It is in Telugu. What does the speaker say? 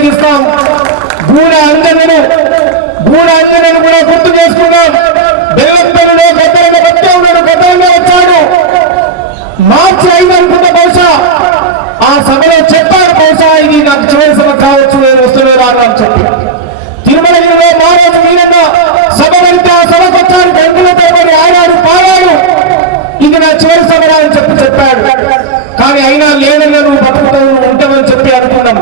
కొనసాగిస్తాం. గూడ అంజనను కూడా గుర్తు చేసుకున్నాం. బెల్లంపల్లిలో గతంలో వచ్చాడు. మార్చి 5 అనుకుంటే బహుశా ఆ సభలో చెప్పారు, బహుశా ఇది నాకు చివరి సభ కావచ్చు, నేను వస్తున్నా అని చెప్పి. తిరుమలగిరిలో మహారాజు మీరన్న సభ వెళ్తే ఆ సభకు వచ్చాడు, గంగులతో మరి ఆడాడు పాడాడు, ఇది నా చివరి సభ అని చెప్పాడు. కానీ అయినా లేదన్నా నువ్వు బతుకుతావు, ఉంటావని చెప్పి అనుకున్నాం.